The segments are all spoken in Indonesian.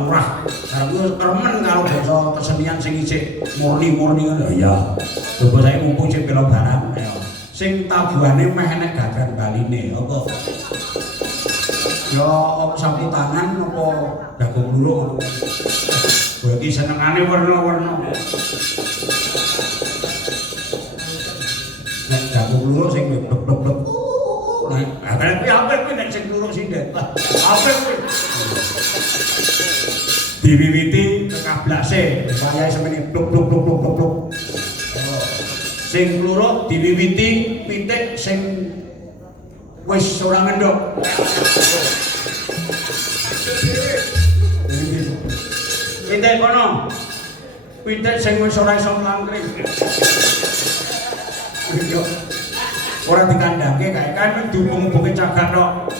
lurah. Aku remen karo basa kesenian sing isih murni-murni ngono ya. Coba saya mumpung sing pira barang ya. Sing tabuhane meh nek gagan baline apa? Ya sapu tangan apa jagung luruk. Kowe iki senengane warna-warna. Nek jagung luruk sing blek-blek. Nah, akan apa kuwi nek sing luruk sindhet. Apa kuwi? Diwiwiti kekablase, saya semene blok. Sing luruk diwiwiti pitik sing wis ora ngendhok. Pitik kono. Pitik sing wis ora iso mlangkring. Ora dikandhake kae kan dihubung-hubungi cagak tok.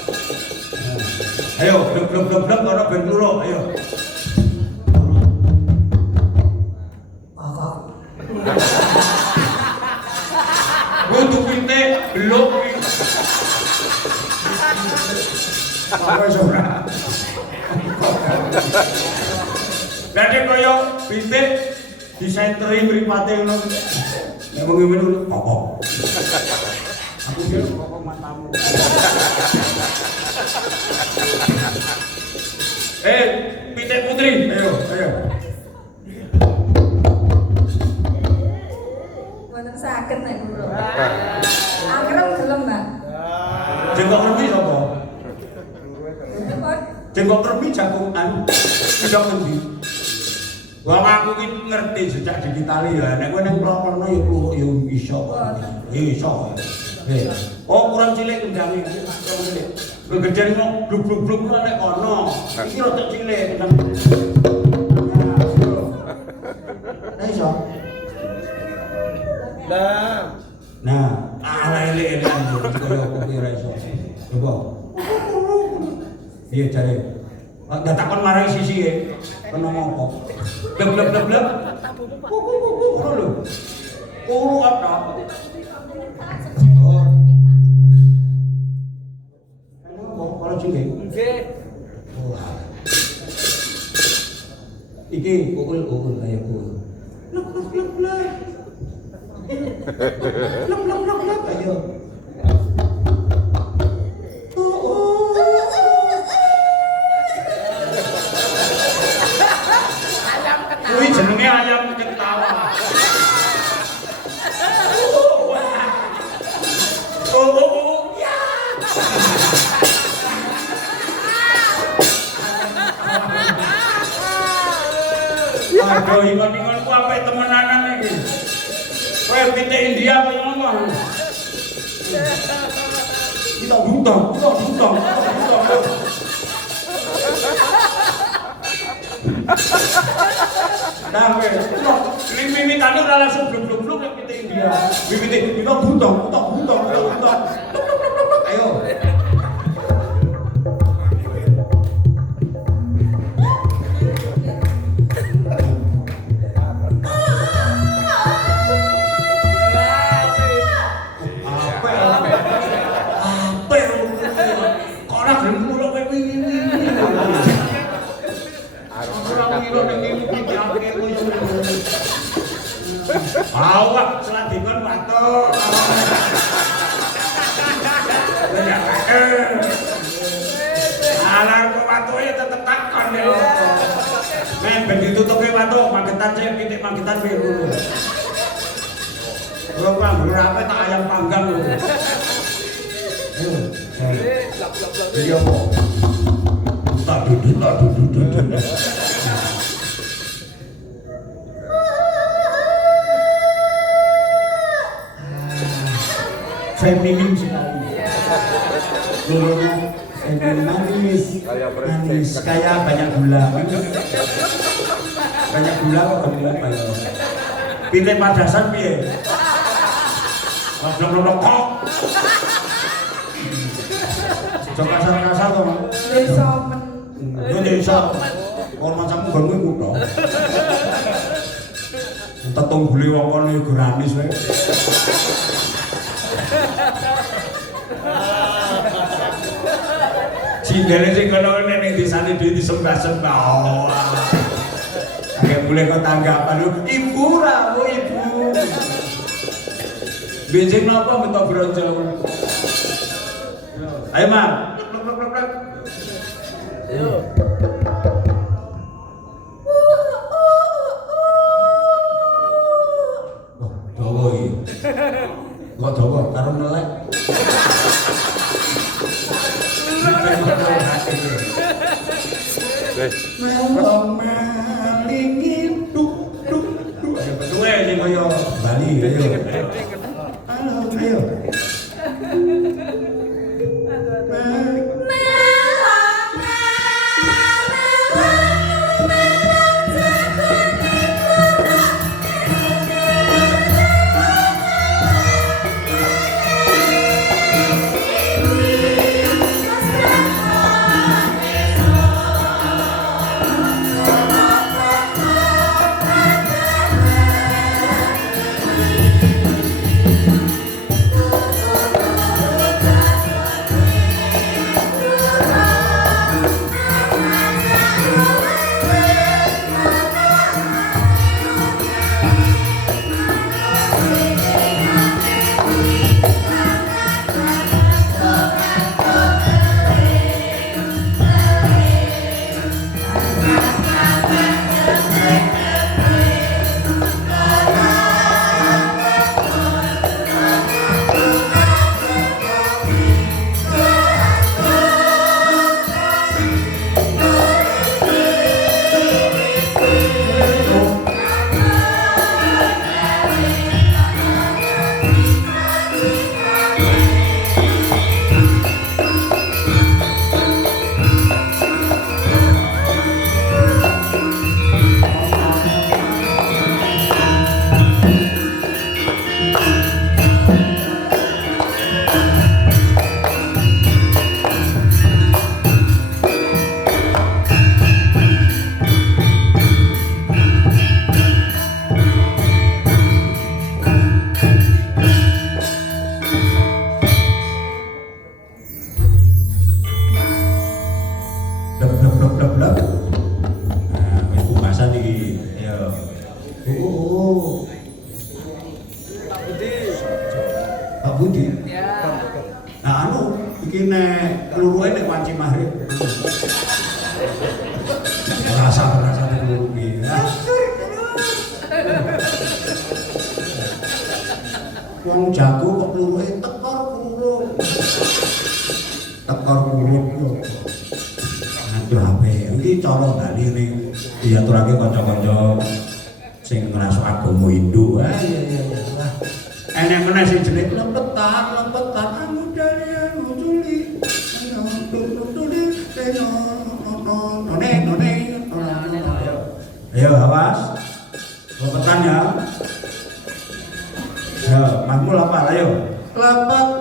Ayo, blok kono ben luruk, ayo. Untuk pitik belum kuwi. Apa ora? Dadi koyo pitik disentri mripate ngono. Nek wengi ngono kokok. Aku kira kokok matamu. Pitik putri, ayo. Mboten saged nek kula. Angkrem gelem, Mbak. Jengkok repi sapa? Apa? Jengkok repi jagongan. Tidak ngendi. Wong aku ki ngerti sejak digital ya. Nek kowe ning prono ya kluruk ya iso. Iso. Oh, kurang cilik kendange. Kowe gedhe ngono bluk-bluk nek kono. Iki rada cilik. Nah, iso. Nah, ala ele-elean kaya kowe ora iso. Coba. Iya jare. Enggak takon marai sisi e. Kena ngopo. Blek. Ngono lho. Kuru apa? Oh. Kalau cilik. Nggih. Wah. Iki ukul kaya kuwi. Blek. Blek ayo. Kuwi jenenge ayam ketawa. Ya. Aduh, ingon-ingon ku sampe temenanan iki. Kowe pitik India koyo ngono. Kita butang. Nah, mimit-mitane ora langsung bluk-bluk nek pitik India. Mimite kita butang. Ayo. Awak seladikon watuk. Alar kok watuke tetep takon ya. Nek ben ditutupi watuk, magetan sik pitik magetan biru. Kula panggur apa tak ayam panggang lho. Iya po. Tak duduk. Feminim sekali. Lulunya feminim manis, kayak banyak gula. Banyak gula kok gula apa ya? Pitik padasan piye? Belum kok. Coba kasar to, Mas. Desa men. Yo desa. Kon macammu gonmu iku to. Tetung gule wong kono yo gratis wae. Cindele sing kono nek ning desane dhewe disembah-sembah. Oh. Kayak boleh kok tanggapan lu, ibu rawo ibu. Bensin apa mentok bronjol. Ayo Mar. Ayo. Oh, dawa iki. Kok dawa karo melek. Melong maling duk duk duk. Ayo betuwe sing kaya Bali ayo. Ayo. Wong jago kok luruhe tekor kurung. Tekor kurung yo. Ngatur ape. Iki cara Bali ning diaturake kanca-kanca sing ngrasuk agama Hindu. Ah iya. Wah. Enek meneh sing jenenge lempetan anu dari ujuli. Ayo awas. Lempetan ya. Ya, makmul apa? Ayo. Lepet